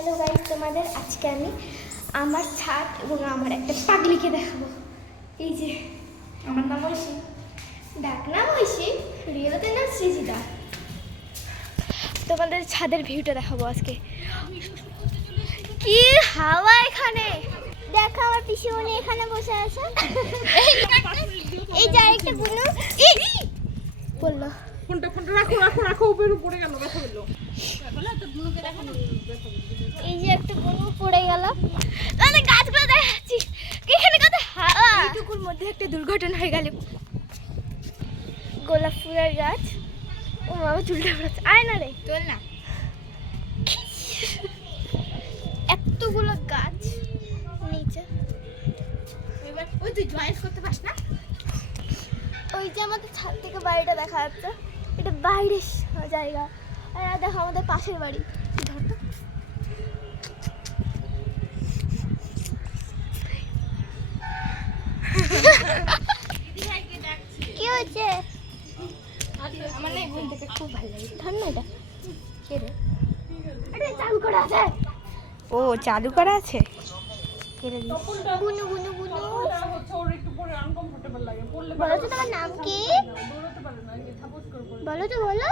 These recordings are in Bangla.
হ্যালো গাইস, তোমাদের আজকে আমি আমার ছাদ এবং আমার একটা পাগলিকে দেখাবো। এই যে আমার নাম ঐশী, ডাক নাম ঐশী, রিয়েলতে নাম সৃজিতা। তোমাদের ছাদের ভিউটা দেখাবো আজকে। কি হাওয়া এখানে, দেখো আমার পিসিমণি এখানে বসে আছে। এই যে আরেকটা বুনু বললো ফোনটা রাখো উপরে পড়ে গেল, ব্যথা পেলো। এই যে একটা বুনু পড়ে গেল। তাহলে গাছগুলো দেখাচ্ছি, এখানে কত হাওয়া। এইটুকুর মধ্যে একটা দুর্ঘটনা হয়ে গেল। গোলাপ ফুলের গাছ, ও বাবা চুলটা পড়েছে। আয় না রে, তোল না। এতগুলো গাছ নিচে, এবার ওই তুই জয়েন্ট করতে পারছ না। ওই যে আমাদের ছাদ থেকে বাড়িটা দেখা যাচ্ছে, এটা বাইরের জায়গা। আর দেখো আমাদের পাশের বাড়ি। ধরো কি হয়েছে? আমার না ঘুম থেকে খুব ভালো লাগে। ধর না, এটা কে রে? আরে চালু করা আছে। ও চালু করা আছে। কেড়ে দিই। গুনু গুনু গুনু ওর একটু পরে আনকমফোর্টেবল লাগে, পড়লে বলো তো তোমার নাম কি? দৌড়াতে পারে না, এই থাপস করে পড়ে। বলো তো, বলো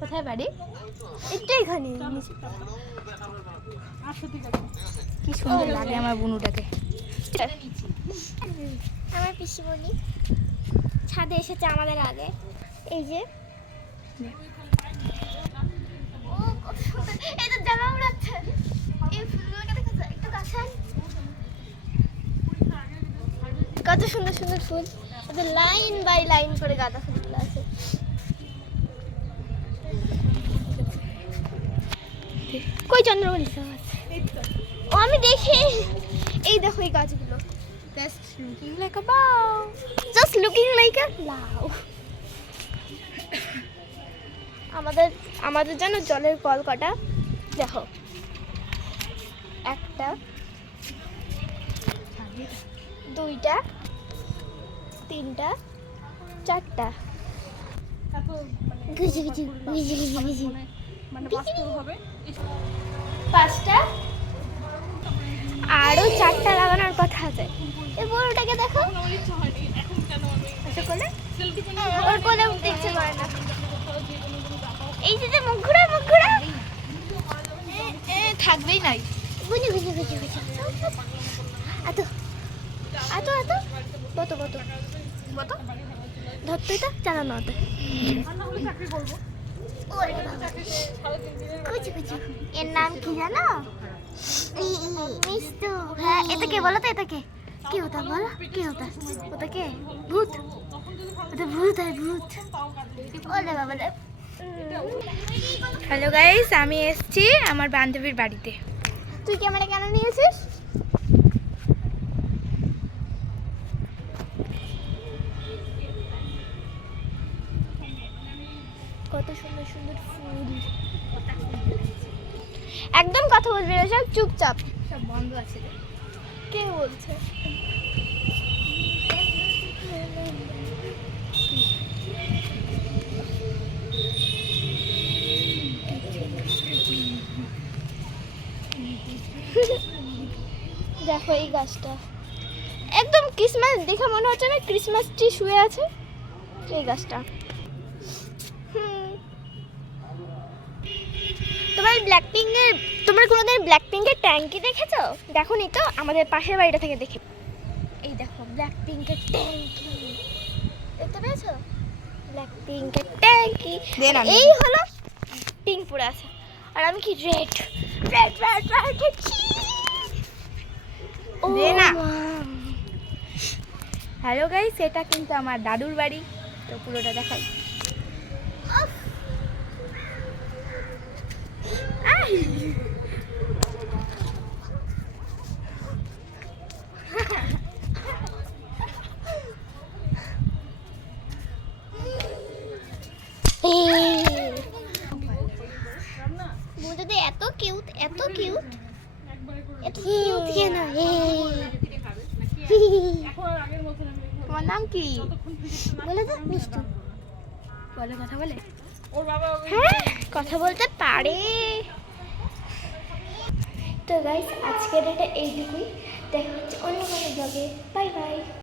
কোথায় বাড়ি? একটু এখানে নিচে। আচ্ছা ঠিক আছে। কি সুন্দর লাগে আমার বুনুটাকে। আমার পিসিমণি ছাদে এসেছে আমাদের আগে। এই যে ও কত সুন্দর, এই তো জামা উড়াচ্ছে। এই ফুলগুলোকে দেখো তো, একটু কাছে আন। কত সুন্দর সুন্দর ফুল, এটা লাইন বাই লাইন করে গাঁদা ফুলগুলো আছে। কই চন্দ্রমল্লিকা গাছ? ও আমি দেখি। এই দেখো এই গাছগুলো, জাস্ট লুকিং লাইক আ বাউ, জাস্ট লুকিং লাইক আ লাউ। আমাদের যেন জলের কল কটা দেখো, একটা, দুইটা, তিনটা, চারটা, এত মানে বাস্তব হবে। পাঁচটা, আরো চারটা লাগানোর কথা আছে। এই বড়টাকে দেখো, ওর ইচ্ছা হয়নি, এখন কেন আমি আচ্ছা কোলে সেলফি ওর কোলে উঠতে ইচ্ছে করে না। এই যে মুখ ঘোরা, মুখ ঘোরা থাকবেই নাই। বুঝি বুঝি বুঝি বুঝি এত এত এত কত কত কত ধরতে এটা চালানো হতে। রান্না হলে চাকরি করবো। এর নাম কি জানো? মিষ্টু। হ্যাঁ, এটাকে বলো তো, এটাকে কি হতা বলো, কি হতা? ওটাকে ভূত, ওটা ভূত হয়, ভূত। ওলে বাবা রে। হ্যালো গাইস, আমি এসেছি আমার বান্ধবীর বাড়িতে। তুই ক্যামেরা কেন নিয়েছিস? কত সুন্দর সুন্দর ফুল। একদম কথা বলবি না, সব চুপচাপ, সব বন্ধ আছে। কে বলছে? দেখো এই গাছটা একদম ক্রিসমাস দেখে মনে হচ্ছে না, ক্রিসমাস ট্রি শুয়ে আছে এই গাছটা। তোমরা কোনোদিন ব্ল্যাক পিঙ্কের ট্যাঙ্কি দেখেছো? দেখোনি তো? আমাদের পাশের বাড়িটা থেকে দেখে। এই দেখো ব্ল্যাক পিঙ্কের ট্যাঙ্কি, দেখতে পেয়েছো? ব্ল্যাক পিঙ্কের ট্যাঙ্কি। এই হলো পিঙ্ক পরে আছে, আর আমি কি রেড রেড রেড রেড দেখছি। দে না। হ্যালো গাইস, এটা কিন্তু আমার দাদুর বাড়ি, তো পুরোটা দেখাই। বুঝতে এত কিউট, এত কিউট, এত কিউট কেন? তোমার নাম কি বলে তো? মিষ্টু বলে, কথা বলে। ওর বাবা হ্যাঁ কথা বলতে পারে। তো গাইস আজকের এটা এইটুকুই, দেখা হচ্ছে অন্য কোনো ব্লগে। Bye bye.